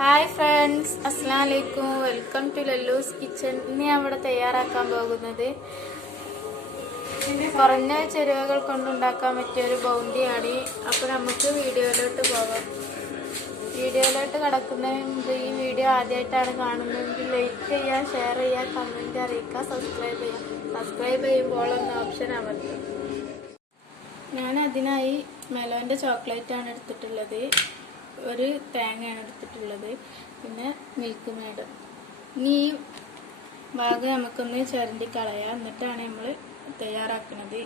Hi friends അസ്സാം വലൈക്കും welcome to ലല്ലൂസ് kitchen ഇന്ന് ഞാൻ ഇവിടെ തയ്യാറാക്കാൻ പോകുന്നത് കുറഞ്ഞ ചേരുവകൾ കൊണ്ടുണ്ടാക്കാൻ പറ്റിയ ഒരു ബൗണ്ടിയാണ്. അപ്പോൾ നമുക്ക് വീഡിയോയിലോട്ട് പോകാം. വീഡിയോയിലോട്ട് കിടക്കുന്നതിന് ഈ വീഡിയോ ആദ്യമായിട്ടാണ് കാണുന്നതെങ്കിൽ ലൈക്ക് ചെയ്യുക ഷെയർ ചെയ്യുക കമന്റ് അറിയിക്കുക സബ്സ്ക്രൈബ് ചെയ്യുക. സബ്സ്ക്രൈബ് ചെയ്യുമ്പോൾ എന്ന ഓപ്ഷൻ അമർത്തും ഞാൻ അതിനായി മെലോന്റെ ചോക്ലേറ്റാണ് എടുത്തിട്ടുള്ളത്. ഒരു തേങ്ങയാണ് എടുത്തിട്ടുള്ളത്. പിന്നെ മിൽക്ക് മേഡ് ഇനി ഈ ഭാഗം നമുക്കൊന്ന് ചിരണ്ടി കളയാം. എന്നിട്ടാണ് നമ്മൾ തയ്യാറാക്കുന്നത്.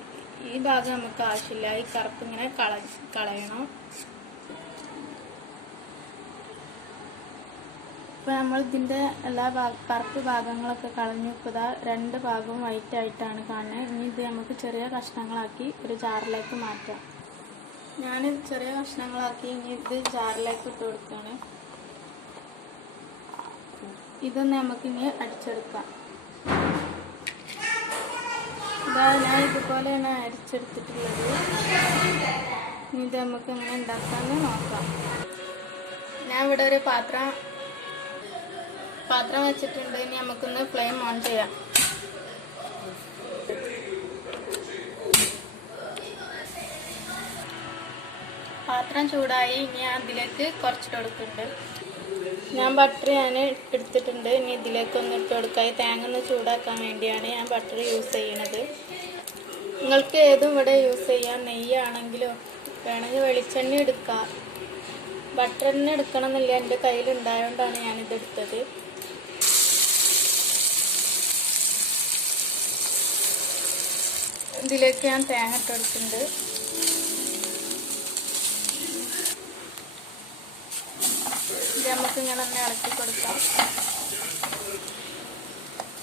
ഈ ഭാഗം നമുക്ക് ആവശ്യമില്ല. ഈ കറുപ്പ് ഇങ്ങനെ കള കളയണം. ഇപ്പം നമ്മൾ ഇതിന്റെ എല്ലാ കറുപ്പ് ഭാഗങ്ങളൊക്കെ കളഞ്ഞു. ഇപ്പോൾ ഇതാ രണ്ട് ഭാഗവും വൈറ്റ് ആയിട്ടാണ് കാണുന്നത്. ഇനി ഇത് നമുക്ക് ചെറിയ കഷ്ണങ്ങളാക്കി ഒരു ജാറിലേക്ക് മാറ്റാം. ഞാൻ ചെറിയ കഷ്ണങ്ങളാക്കി ഇനി ഇത് ജാറിലേക്ക് ഇട്ട് കൊടുക്കുകയാണ്. ഇതൊന്ന് നമുക്ക് ഇനി അടിച്ചെടുക്കാം. ഇതാ ഞാൻ ഇതുപോലെയാണ് അരിച്ചെടുത്തിട്ടുള്ളത്. ഇനി ഇത് നമുക്ക് എങ്ങനെ ഉണ്ടാക്കാമെന്ന് നോക്കാം. ഞാൻ ഇവിടെ ഒരു പാത്രം പാത്രം വെച്ചിട്ടുണ്ട്. ഇനി നമുക്കൊന്ന് ഫ്ലെയിം ഓൺ ചെയ്യാം. പാത്രം ചൂടായി ഇനി അതിലേക്ക് കുറച്ചിട്ട് കൊടുക്കുന്നുണ്ട്. ഞാൻ ബട്ടർ ഞാൻ എടുത്തിട്ടുണ്ട്. ഇനി ഇതിലേക്ക് ഒന്ന് ഇട്ട് കൊടുക്കാം. തേങ്ങ ഒന്ന് ചൂടാക്കാൻ വേണ്ടിയാണ് ഞാൻ ബട്ടർ യൂസ് ചെയ്യണത്. നിങ്ങൾക്ക് ഏതും ഇവിടെ യൂസ് ചെയ്യാം. നെയ്യാണെങ്കിലും വേണമെങ്കിൽ വെളിച്ചെണ്ണ എടുക്കാം. ബട്ടർ തന്നെ എടുക്കണം എന്നില്ല എന്റെ കയ്യിൽ ഉണ്ടായതുകൊണ്ടാണ് ഞാനിത് എടുത്തത്. ഇതിലേക്ക് ഞാൻ തേങ്ങ ഇട്ട് കൊടുക്കുന്നുണ്ട് ഇത് നമുക്ക് ഇങ്ങനെ ഇളക്കി കൊടുക്കാം.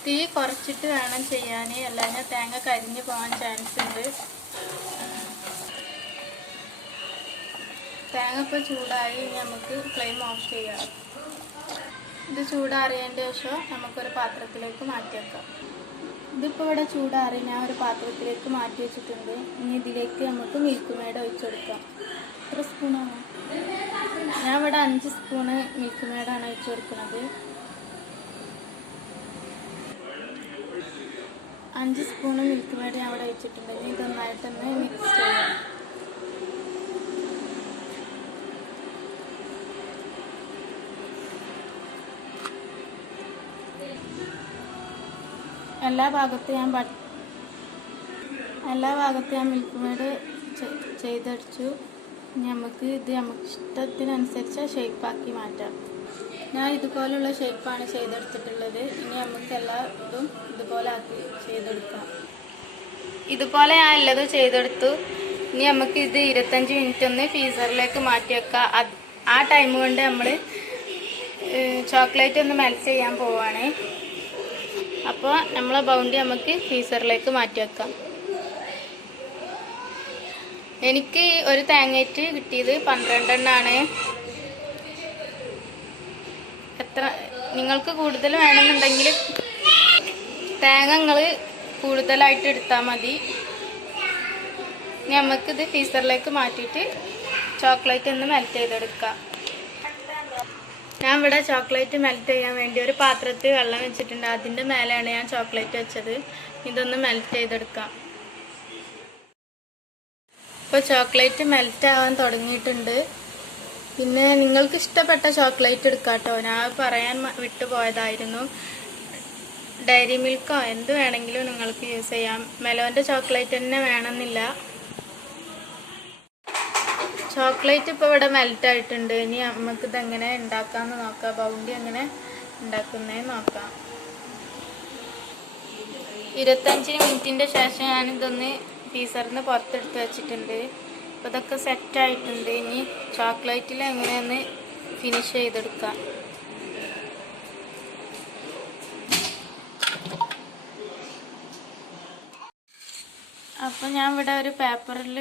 തീ കുറച്ചിട്ട് വേണം ചെയ്യാൻ. അല്ലാതെ തേങ്ങ കരിഞ്ഞു പോകാൻ ചാൻസ് ഉണ്ട്. തേങ്ങ ഇപ്പോൾ ചൂടായി നമുക്ക് ഫ്ലെയിം ഓഫ് ചെയ്യാം. ഇത് ചൂടാറിയതിന്റെ ശേഷം നമുക്കൊരു പാത്രത്തിലേക്ക് മാറ്റി വെക്കാം. ഇതിപ്പോൾ ഇവിടെ ചൂടാറി ഞാൻ ഒരു പാത്രത്തിലേക്ക് മാറ്റി വെച്ചിട്ടുണ്ട്. ഇനി ഇതിലേക്ക് നമുക്ക് മിൽക്ക് മേഡ് ഒഴിച്ചു കൊടുക്കാം എത്ര സ്പൂണാണ് ഞാൻ ഇവിടെ അഞ്ച് സ്പൂണ് മിൽക്ക് മേഡാണ് ഒഴിച്ചു കൊടുക്കുന്നത്. അഞ്ച് സ്പൂണ് മിൽക്ക് മേഡ് ഞാൻ ഇവിടെ വെച്ചിട്ടുണ്ട് ഇത് നന്നായിട്ട് തന്നെ മിക്സ് ചെയ്യാം. എല്ലാ ഭാഗത്തും ഞാൻ എല്ലാ ഭാഗത്തും ഞാൻ മിൽക്ക് മേഡ് ചെയ്തടിച്ചു. നമുക്ക് ഇത് നമുക്ക് ഇഷ്ടത്തിനനുസരിച്ച് ഷേപ്പാക്കി മാറ്റാം. ഞാൻ ഇതുപോലുള്ള ഷേപ്പാണ് ചെയ്തെടുത്തിട്ടുള്ളത്. ഇനി നമുക്ക് എല്ലാ ഇതും ഇതുപോലെ ആക്കി ചെയ്തെടുക്കാം. ഇതുപോലെ ഞാൻ എല്ലാതും ചെയ്തെടുത്തു. ഇനി നമുക്ക് ഇത് ഇരുപത്തഞ്ച് മിനിറ്റ് ഒന്ന് ഫ്രീസറിലേക്ക് മാറ്റി വെക്കാം അത് ആ ടൈം കൊണ്ട് നമ്മൾ ചോക്ലേറ്റ് ഒന്ന് മെൽറ്റ് ചെയ്യാൻ പോവാണ്. അപ്പോൾ നമ്മളെ ബൗണ്ടി നമുക്ക് ഫ്രീസറിലേക്ക് മാറ്റി വെക്കാം എനിക്ക് ഒരു തേങ്ങയിട്ട് കിട്ടിയത് പന്ത്രണ്ടെണ്ണാണ്. എത്ര നിങ്ങൾക്ക് കൂടുതൽ വേണമെന്നുണ്ടെങ്കിൽ തേങ്ങ നിങ്ങൾ കൂടുതലായിട്ട് എടുത്താൽ മതി. നമുക്കിത് ഫീസറിലേക്ക് മാറ്റിയിട്ട് ചോക്ലേറ്റ് ഒന്ന് മെൽറ്റ് ചെയ്തെടുക്കാം. ഞാൻ ഇവിടെ ചോക്ലേറ്റ് മെൽറ്റ് ചെയ്യാൻ വേണ്ടി ഒരു പാത്രത്തിൽ വെള്ളം വെച്ചിട്ടുണ്ട്. അതിന്റെ മേലെയാണ് ഞാൻ ചോക്ലേറ്റ് വെച്ചത്. ഇതൊന്ന് മെൽറ്റ് ചെയ്തെടുക്കാം. ഇപ്പോൾ ചോക്ലേറ്റ് മെൽറ്റ് ആവാൻ തുടങ്ങിയിട്ടുണ്ട്. പിന്നെ നിങ്ങൾക്ക് ഇഷ്ടപ്പെട്ട ചോക്ലേറ്റ് എടുക്കാം കേട്ടോ ഞാൻ പറയാൻ വിട്ടുപോയതായിരുന്നു ഡയറി മിൽക്കോ എന്ത് വേണമെങ്കിലും നിങ്ങൾക്ക് യൂസ് ചെയ്യാം. മെലോന്റെ ചോക്ലേറ്റ് തന്നെ വേണമെന്നില്ല. ചോക്ലേറ്റ് ഇപ്പോൾ ഇവിടെ മെൽറ്റ് ആയിട്ടുണ്ട്. ഇനി നമുക്കിത് എങ്ങനെ ഉണ്ടാക്കാമെന്ന് നോക്കാം. ബൗണ്ടി എങ്ങനെ ഉണ്ടാക്കുന്നതെന്ന് നോക്കാം. ഇരുപത്തഞ്ച് മിനിറ്റിന്റെ ശേഷം ഞാനിതൊന്ന് ഫീസറിന്ന് പുറത്തെടുത്ത് വെച്ചിട്ടുണ്ട്. അപ്പോൾ ഇതൊക്കെ സെറ്റായിട്ടുണ്ട് ഇനി ചോക്ലേറ്റിൽ എങ്ങനെയൊന്ന് ഫിനിഷ് ചെയ്തെടുക്കാം. അപ്പോൾ ഞാൻ ഇവിടെ ഒരു പേപ്പറിൽ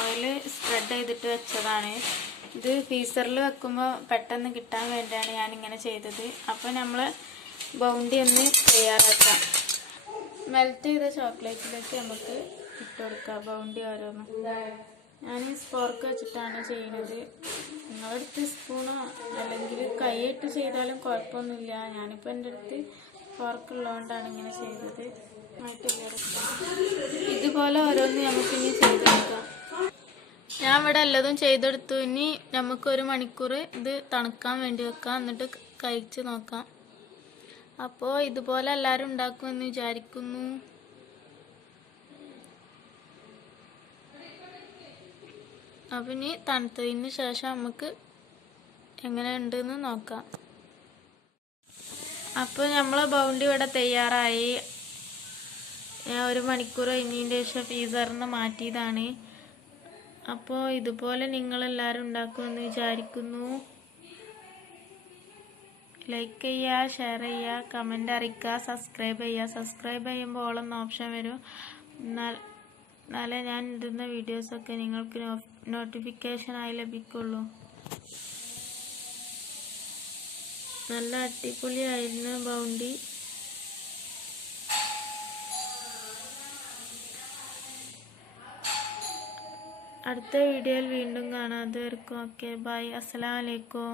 ഓയിൽ സ്പ്രെഡ് ചെയ്തിട്ട് വെച്ചതാണ്. ഇത് ഫീസറിൽ വെക്കുമ്പോൾ പെട്ടെന്ന് കിട്ടാൻ വേണ്ടിയാണ് ഞാനിങ്ങനെ ചെയ്തത്. അപ്പോൾ നമ്മൾ ബൗണ്ടി ഒന്ന് തയ്യാറാക്കാം. മെൽറ്റ് ചെയ്ത ചോക്ലേറ്റിലേക്ക് നമുക്ക് ഇട്ട് കൊടുക്കുക ബൗണ്ടി ഓരോന്ന്. ഞാൻ സ്പോർക്ക് വെച്ചിട്ടാണ് ചെയ്യുന്നത്. നിങ്ങളടുത്ത് സ്പൂണോ അല്ലെങ്കിൽ കൈയിട്ട് ചെയ്താലും കുഴപ്പമൊന്നുമില്ല. ഞാനിപ്പോൾ എന്റെ അടുത്ത് സ്പോർക്ക് ഉള്ളതുകൊണ്ടാണ് ഇങ്ങനെ ചെയ്തത്. ഇതുപോലെ ഓരോന്ന് നമുക്ക് ഇനി ചെയ്തെടുക്കാം. ഞാൻ ഇവിടെ എല്ലതും ചെയ്തെടുത്തു. ഇനി നമുക്ക് ഒരു മണിക്കൂർ ഇത് തണുക്കാൻ വേണ്ടി വെക്കാം. എന്നിട്ട് കഴിച്ച് നോക്കാം. അപ്പോൾ ഇതുപോലെ എല്ലാവരും ഉണ്ടാക്കുമെന്ന് വിചാരിക്കുന്നു. അപ്പം ഇനി തണുത്തതിന് ശേഷം നമുക്ക് എങ്ങനെയുണ്ടെന്ന് നോക്കാം. അപ്പോൾ നമ്മൾ ബൗണ്ടി ഇവിടെ തയ്യാറായി. ഞാൻ ഒരു മണിക്കൂർ കഴിഞ്ഞതിന്റെ ശേഷം ഫ്രീസറിൽ നിന്ന് മാറ്റിയതാണ്. അപ്പോൾ ഇതുപോലെ നിങ്ങളെല്ലാവരും ഉണ്ടാക്കുമെന്ന് വിചാരിക്കുന്നു. ലൈക്ക് ചെയ്യുക ഷെയർ ചെയ്യുക കമന്റ് അറിയിക്കുക സബ്സ്ക്രൈബ് ചെയ്യുക. സബ്സ്ക്രൈബ് ചെയ്യുമ്പോൾ ഓളെന്ന ഓപ്ഷൻ വരും. എന്നാൽ എന്നാലേ ഞാൻ ഇടുന്ന വീഡിയോസൊക്കെ നിങ്ങൾക്ക് നോട്ടിഫിക്കേഷനായി ലഭിക്കുള്ളൂ. നല്ല അടിപൊളിയായിരുന്നു ബൗണ്ടി അടുത്ത വീഡിയോയിൽ വീണ്ടും കാണാം. അതുവരെക്കും ഓക്കെ ബൈ അസ്സലാമലൈക്കും